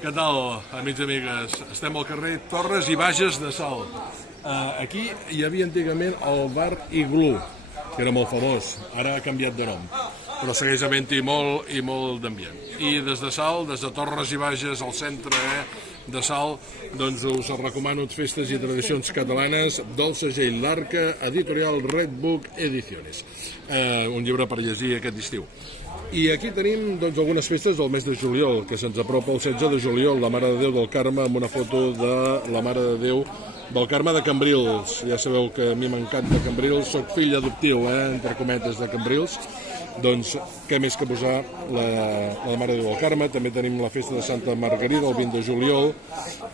Què tal, amics i amigues? Estem al carrer Torres i Bages de Salt. Aquí hi havia antigament el bar Iglú, que era molt famós. Ara ha canviat de nom, però segueix havent-hi molt d'ambient. I des de Salt, des de Torres i Bages, al centre de Salt, doncs us recomano Festes i Tradicions Catalanes del segell L'Arca, editorial Red Book Ediciones. Un llibre per llegir aquest estiu. I aquí tenim algunes festes del mes de juliol, que se'ns apropa el 16 de juliol, la Mare de Déu del Carme, amb una foto de la Mare de Déu del Carme de Cambrils. Ja sabeu que a mi m'encanta Cambrils, soc fill adoptiu, entre cometes, de Cambrils. Doncs què més que posar la Mare de Déu del Carme. També tenim la festa de Santa Margarida el 20 de juliol,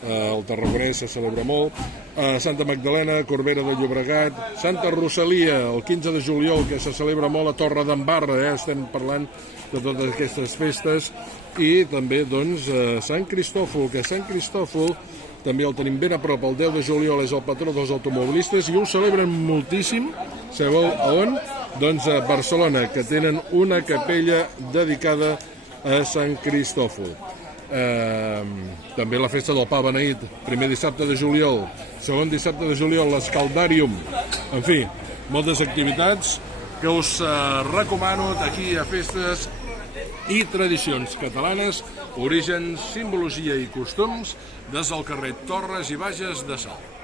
el Tarragonès se celebra molt, Santa Magdalena, Corbera de Llobregat, Santa Rosalia el 15 de juliol, que se celebra molt a Torre d'Embarra, estem parlant de totes aquestes festes. I també Sant Cristòfol, que Sant Cristòfol també el tenim ben a prop, el 10 de juliol és el patró dels automobilistes i ho celebren moltíssim. Sabeu a on? Doncs a Barcelona, que tenen una capella dedicada a Sant Cristòfol. També la festa del Pa Beneït, primer dissabte de juliol, segon dissabte de juliol, l'Escaldàrium. En fi, moltes activitats que us recomano aquí a Festes i Tradicions Catalanes, orígens, simbologia i costums des del carrer Torres i Bages de Salt.